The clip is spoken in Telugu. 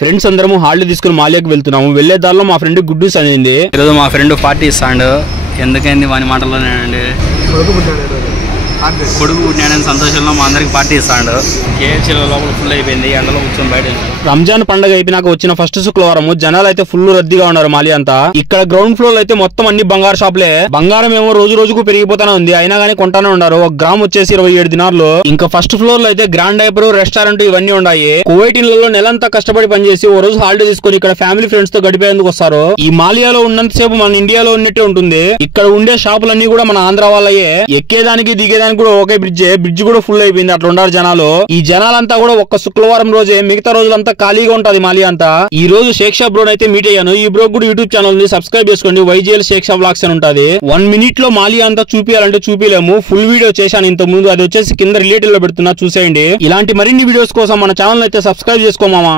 ఫ్రెండ్స్ అందరము హాలిడే తీసుకుని మాలియాకి వెళ్తున్నాము. వెళ్లే దారిలో మా ఫ్రెండ్ గుడ్డు సనింది. ఈరోజు మా ఫ్రెండ్ పార్టీ ఇస్తాడు. ఎందుకైంది వాని మాటల్లోనేనండి, కొడుకు పుట్టినాడని సంతోషంలో మా అందరికి పార్టీ ఇస్తాడు. కేఎఫ్సీలో లోపల ఫుల్ అయిపోయింది, ఎండలో కూర్చొని బయట. రంజాన్ పండుగ అయిపోయినాక వచ్చిన ఫస్ట్ శుక్రవారం జనాలు అయితే ఫుల్ రద్దీగా ఉన్నారు మాలి అంతా. ఇక్కడ గ్రౌండ్ ఫ్లోర్ అయితే మొత్తం అన్ని బంగారు షాపులే. బంగారం ఏమో రోజు రోజుకు పెరిగిపోతానే ఉంది, అయినా గానీ కొంటానే ఉన్నారు. ఒక గ్రామ్ వచ్చేసి 27 దినార్లు. ఇంకా ఫస్ట్ ఫ్లోర్ లో అయితే గ్రాండ్ డైపర్, రెస్టారెంట్ ఇవన్నీ ఉన్నాయి. కువైట్ ఇళ్లలో నెలంతా కష్టపడి పనిచేసి ఓ రోజు హాలిడే తీసుకుని ఇక్కడ ఫ్యామిలీ ఫ్రెండ్స్ తో గడిపేందుకు వస్తారు. ఈ మాలియాలో ఉన్నంతసేపు మన ఇండియాలో ఉన్నట్టే ఉంటుంది. ఇక్కడ ఉండే షాపులన్నీ కూడా మన ఆంధ్ర వాళ్ళయే. ఎక్కేదానికి దిగేదానికి కూడా ఒకే బ్రిడ్జ్ కూడా ఫుల్ అయిపోయింది. అట్లా ఉండారు జనాలు. ఈ జనాలంతా కూడా ఒక్క శుక్రవారం రోజే, మిగతా రోజులంతా ఖాళీగా ఉంటది మాలియా అంతా. ఈ రోజు షేక్ షా బ్రోన్ అయితే మీట్ అయ్యాను. ఈ బ్రో కూడా యూట్యూబ్ ఛానల్ ని సబ్స్క్రైబ్ చేసుకోండి. వైజేఎల్ షేక్ షా వ్లాగ్స్ అని ఉంటది. 1 minute లో మాలియా అంతా చూపియాలంటే చూపిలేము. ఫుల్ వీడియో చేశాను ఇంత ముందు, అది వచ్చేసి కింద రిలేటివ్ లో పెడుతున్నా, చూసేయండి. ఇలాంటి మరిన్ని వీడియోస్ కోసం మన ఛానల్ అయితే సబ్స్క్రైబ్ చేసుకోమామా.